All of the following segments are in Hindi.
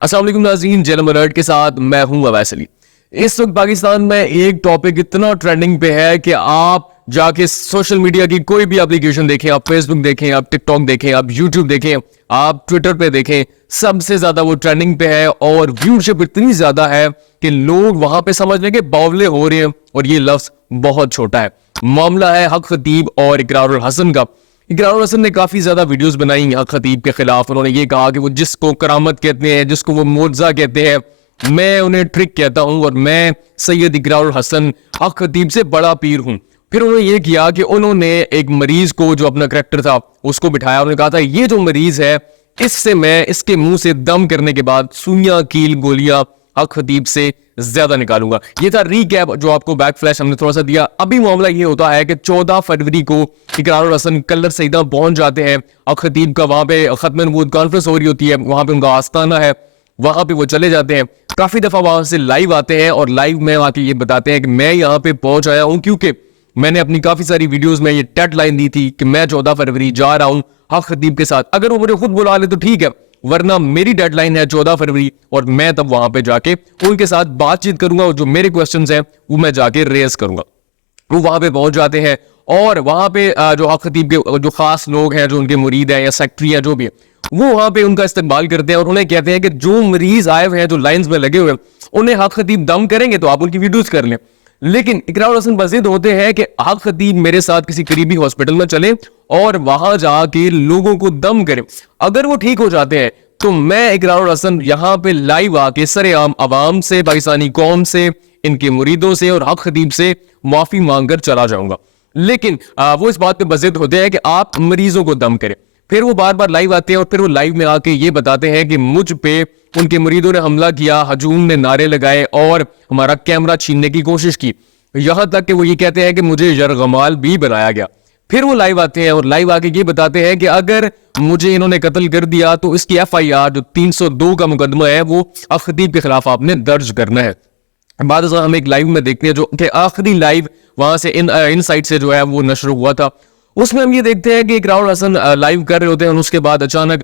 अस्सलाम वालेकुम नाज़रीन, जेलम अलर्ट के साथ मैं हूं अवैस अली। इस वक्त पाकिस्तान में एक टॉपिक इतना ट्रेंडिंग पे है कि आप जाके सोशल मीडिया की कोई भी एप्लीकेशन देखें, आप फेसबुक देखें, आप टिकटॉक देखें, आप यूट्यूब देखें, आप ट्विटर पे देखें, सबसे ज्यादा वो ट्रेंडिंग पे है और व्यूअरशिप इतनी ज्यादा है कि लोग वहां पे समझ लें कि बावले हो रहे हैं और ये लफ्ज बहुत छोटा है। मामला है हक खतीब और इकरारुल हसन का। इकरारुल हसन ने काफी ज्यादा वीडियोस बनाई हक खतीब के खिलाफ। उन्होंने ये कहा कि वो जिसको करामत कहते हैं, जिसको वो मोजा कहते हैं, मैं उन्हें ट्रिक कहता हूं और मैं सैयद इकरारुल हसन हक खतीब से बड़ा पीर हूं। फिर उन्होंने ये किया कि उन्होंने एक मरीज को, जो अपना करैक्टर था, उसको बिठाया। उन्होंने कहा था ये जो मरीज है, इससे मैं इसके मुंह से दम करने के बाद सुइयां, कील, गोलियां हक खतीब से ज्यादा निकालूंगा। ये था रीकैप जो आपको बैक फ्लैश हमने थोड़ा सा दिया। अभी मामला ये होता है कि 14 फरवरी को इकरारुल हसन कलर सईदा पहुंच जाते हैं। हक खतीब का वहां पे खत्म नबूवत कॉन्फ्रेंस हो रही होती है, वहां पे उनका आस्ताना है, वहां पे वो चले जाते हैं। काफी दफा वहां से लाइव आते हैं और लाइव में आके ये बताते हैं कि मैं यहाँ पे पहुंच आया हूं क्योंकि मैंने अपनी काफी सारी वीडियोस में ये डेडलाइन दी थी कि मैं 14 फरवरी जा रहा हूं हक खतीब के साथ। अगर वो मुझे खुद बुला ले तो ठीक है, वरना मेरी डेडलाइन है 14 फरवरी और मैं तब वहां पे जाके उनके साथ बातचीत करूंगा और जो मेरे क्वेश्चंस हैं वो मैं जाके रेज करूंगा। वो वहां पे पहुंच जाते हैं और वहां पे जो हक खतीब के जो खास लोग हैं, जो उनके मुरीद हैं या सेक्रेटरी है, जो भी है, वो वहां पे उनका इस्तकबाल करते हैं और उन्हें कहते हैं कि जो मरीज आए हुए हैं, जो लाइंस में लगे हुए हैं, उन्हें हक खतीब दम करेंगे तो आप उनकी वीडियोस कर लें। लेकिन इकरारुल हसन मजीद होते हैं कि हक खतीब मेरे साथ किसी करीबी हॉस्पिटल में चले और वहां जाके लोगों को दम करें। अगर वो ठीक हो जाते हैं तो मैं इकरारुल हसन यहाँ पे लाइव आके सरेआम आवाम से, पाकिस्तानी कौम से, इनके मुरीदों से और हक खतीब से माफी मांगकर चला जाऊंगा। लेकिन वो इस बात पे बज़िद होते हैं कि आप मरीजों को दम करें। फिर वो बार बार लाइव आते हैं और फिर वो लाइव में आके ये बताते हैं कि मुझ पे उनके मुरीदों ने हमला किया, हजूम ने नारे लगाए और हमारा कैमरा छीनने की कोशिश की। यहां तक कि वो ये कहते हैं कि मुझे यरगमाल भी बनाया गया। फिर वो लाइव आते हैं और लाइव आके ये बताते हैं कि अगर मुझे इन्होंने कत्ल कर दिया तो इसकी FIR जो 302 का मुकदमा है वो हक खतीब के खिलाफ आपने दर्ज करना है। बाद हम एक लाइव में देखते हैं जो कि आखिरी लाइव वहां से इन साइड से जो है वो नशर हुआ था। उसमें हम ये देखते हैं कि इकरारुल हसन लाइव कर रहे होते हैं और उसके बाद अचानक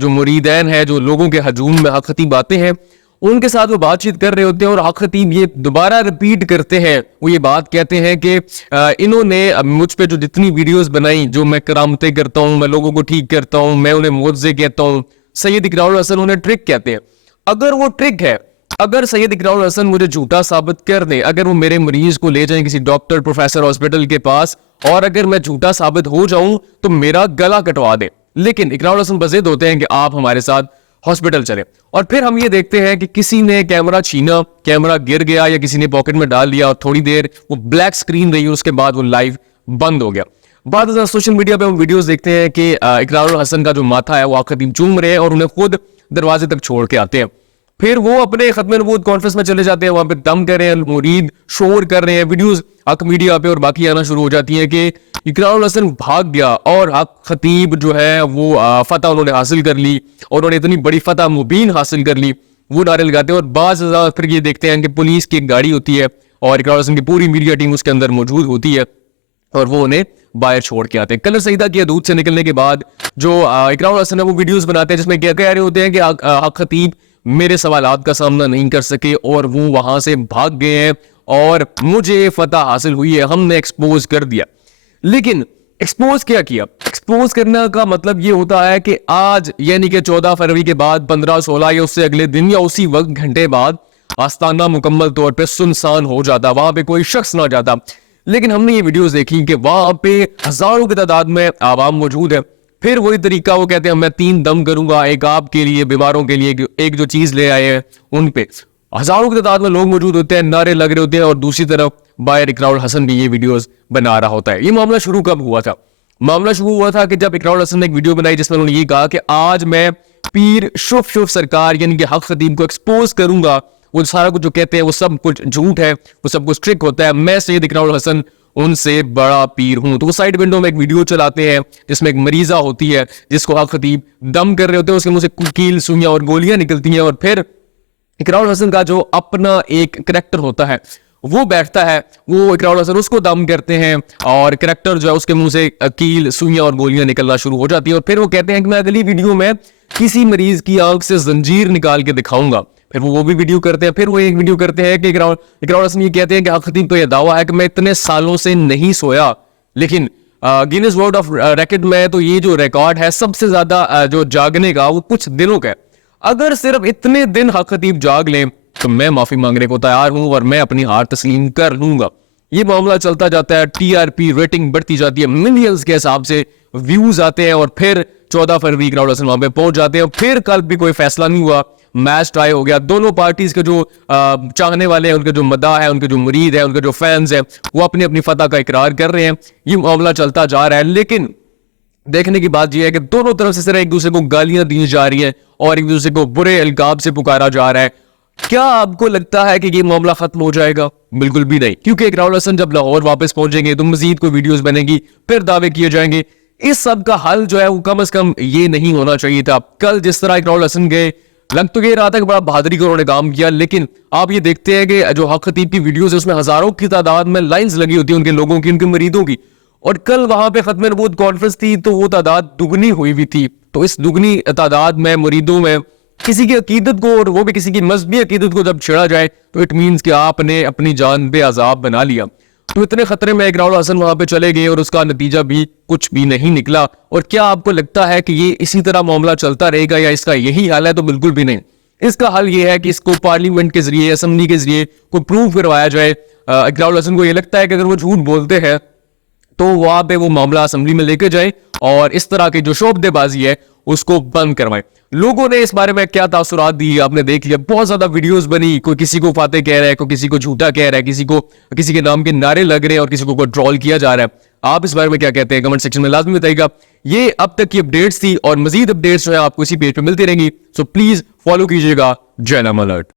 जो मुरीदैन है, जो लोगों के हजूम में हक खतीब आते हैं, उनके साथ वो बातचीत कर रहे होते हैं और हक खतीब ये दोबारा रिपीट करते हैं। वो ये बात कहते हैं कि इन्होंने मुझ पे जो जितनी वीडियोस बनाई, जो मैं करामतें करता हूं, मैं लोगों को ठीक करता हूं, मैं उन्हें मुआवजे कहता हूं, सैयद इकरारुल हसन उन्हें ट्रिक कहते हैं। अगर वो ट्रिक है, अगर सैयद इकरारुल हसन मुझे झूठा साबित कर दे, अगर वो मेरे मरीज को ले जाए किसी डॉक्टर, प्रोफेसर, हॉस्पिटल के पास और अगर मैं झूठा साबित हो जाऊं तो मेरा गला कटवा दे। लेकिन इकरारुल हसन बज़िद होते हैं कि आप हमारे साथ हॉस्पिटल चले। और फिर हम ये देखते हैं कि किसी ने कैमरा छीना, कैमरा गिर गया या किसी ने पॉकेट में डाल लिया और थोड़ी देर वो ब्लैक स्क्रीन रही, उसके बाद वो लाइव बंद हो गया। बाद सोशल मीडिया पे हम वीडियोस देखते हैं कि इकरारुल हसन का जो माथा है वो हक खतीब चूम रहे हैं और उन्हें खुद दरवाजे तक छोड़ के आते हैं। फिर वो अपने खत्म नबूवत कॉन्फ्रेंस में चले जाते हैं, वहां पे दम कर रहे हैं, मुरीद शोर कर रहे हैं, वीडियोस हक मीडिया पे और बाकी आना शुरू हो जाती है कि इकरारुल हसन भाग गया और हक खतीब जो है वो फतह उन्होंने हासिल कर ली और उन्होंने इतनी बड़ी फतह मुबीन हासिल कर ली। वो नारे लगाते हैं और बाज़ फिर ये देखते हैं कि पुलिस की एक गाड़ी होती है और इकरारुल हसन की पूरी मीडिया टीम उसके अंदर मौजूद होती है और वो उन्हें बाहर छोड़ के आते हैं। कलर सईदा की हदूद से निकलने के बाद जो इकरारुल हसन है वो वीडियोस बनाते हैं जिसमें क्या कह रहे होते हैं कि हक खतीब मेरे सवालात का सामना नहीं कर सके और वो वहां से भाग गए हैं और मुझे फतह हासिल हुई है, हमने एक्सपोज कर दिया। लेकिन एक्सपोज क्या किया? एक्सपोज करने का मतलब ये होता है कि आज यानी कि 14 फरवरी के बाद 15, 16 या उससे अगले दिन या उसी वक्त घंटे बाद आस्ताना मुकम्मल तौर पे सुनसान हो जाता, वहां पे कोई शख्स ना जाता। लेकिन हमने ये वीडियोस देखी कि वहां पे हजारों की तादाद में आवाम मौजूद है। फिर वही तरीका, वो कहते हैं मैं 3 दम करूंगा, एक आपके लिए, बीमारों के लिए, एक जो चीज ले आए हैं उन पे। हजारों की तादाद में लोग मौजूद होते हैं, नारे लग रहे होते हैं और दूसरी तरफ बाहर इकरारुल हसन भी ये वीडियोस बना रहा होता है। ये मामला शुरू कब हुआ था? मामला शुरू हुआ था कि जब इकरारुल हसन ने एक वीडियो बनाई जिसमें उन्होंने ये कहा कि आज मैं पीर शुफ सरकार यानी कि हक खतीब को एक्सपोज करूंगा, वो सारा कुछ जो कहते हैं वो सब कुछ झूठ है, वो सब कुछ ट्रिक होता है, मैं सैयद इकरारुल हसन उनसे बड़ा पीर हूं। तो वो साइड विंडो में एक वीडियो चलाते हैं जिसमें एक मरीजा होती है जिसको हक खतीब दम कर रहे होते हैं, उसके मुंह से कील, सुइयां और गोलियां निकलती हैं और फिर इकरारुल हसन का जो अपना एक करैक्टर होता है वो बैठता है, वो इकरारुल हसन उसको दम करते हैं और करैक्टर जो है उसके मुंह से कील, सुइयां और गोलियां निकलना शुरू हो जाती है और फिर वो कहते हैं कि मैं अगली वीडियो में किसी मरीज की आंख से जंजीर निकाल के दिखाऊंगा। फिर वो भी वीडियो करते हैं, फिर वो एक वीडियो करते हैं कि इकरार हसन ये कहते हैं कि हक खतीब तो ये दावा है कि मैं इतने सालों से नहीं सोया, लेकिन गिनीज वर्ल्ड ऑफ रिकॉर्ड में तो ये जो रिकॉर्ड है सबसे ज्यादा जो जागने का वो कुछ दिनों का है। अगर सिर्फ इतने दिन हक खतीब जाग लें तो मैं माफी मांगने को तैयार हूं और मैं अपनी हार तस्लीम कर लूंगा। ये मामला चलता जाता है, टीआरपी रेटिंग बढ़ती जाती है, मिलियंस के हिसाब से व्यूज आते हैं और फिर 14 फरवरी इकरार हसन वहां पे पहुंच जाते हैं। फिर कल भी कोई फैसला नहीं हुआ, मैच ट्राई हो गया। दोनों पार्टीज के जो चाहने वाले हैं, उनके जो मदा है, उनके जो मुरीद है, उनके जो फैंस हैं, वो अपनी अपनी फतह का इकरार कर रहे हैं। ये मामला चलता जा रहा है, लेकिन देखने की बात यह है कि दोनों तरफ से सिर्फ एक दूसरे को गालियां दी जा रही हैं और एक दूसरे को बुरे अलकाब से पुकारा जा रहा है। क्या आपको लगता है कि ये मामला खत्म हो जाएगा? बिल्कुल भी नहीं, क्योंकि इकरार हसन जब लाहौर वापस पहुंचेंगे तो मजीद कोई वीडियोस बनेगी, फिर दावे किए जाएंगे। इस सब का हल जो है वो कम से कम ये नहीं होना चाहिए था। कल जिस तरह इकरार हसन गए, लग तो ये रहा था कि बड़ा बहादुरी का उन्होंने काम किया, लेकिन आप ये देखते हैं कि जो हक खतीब की वीडियोस है उसमें हजारों की तादाद में लाइंस लगी होती है उनके लोगों की, उनके मरीदों की। और कल वहां पे खत्म नबूवत कॉन्फ्रेंस थी तो वो तादाद दुगनी हुई हुई थी। तो इस दुगनी तादाद में मुरीदों में किसी की अकीदत को, और वो भी किसी की मजहबी अकीदत को जब छेड़ा जाए तो इट मीन्स कि आपने अपनी जान बेअज़ाब बना लिया। तो इतने खतरे में इकरार हसन वहां पे चले गए और उसका नतीजा भी कुछ भी नहीं निकला। और क्या आपको लगता है कि ये इसी तरह मामला चलता रहेगा या इसका यही हाल है? तो बिल्कुल भी नहीं। इसका हल ये है कि इसको पार्लियामेंट के जरिए, असेंबली के जरिए कोई प्रूव करवाया जाए। इकरार हसन को ये लगता है कि अगर वो झूठ बोलते हैं तो वहां पे वो मामला असेंबली में लेके जाए और इस तरह की जो शोबदेबाजी है उसको बंद करवाएं। लोगों ने इस बारे में क्या तासुरात दी आपने देख लिया, बहुत ज्यादा वीडियोस बनी। कोई किसी को फाते कह रहा है, कोई किसी को झूठा कह रहा है, किसी के नाम के नारे लग रहे हैं और किसी को ट्रोल किया जा रहा है। आप इस बारे में क्या कहते हैं? कमेंट सेक्शन में लाजमी बताइएगा। ये अब तक की अपडेट्स थी और मजीद अपडेट्स जो है आपको इसी पेज पे मिलती रहेंगी, सो प्लीज फॉलो कीजिएगा। जय नाम अलर्ट।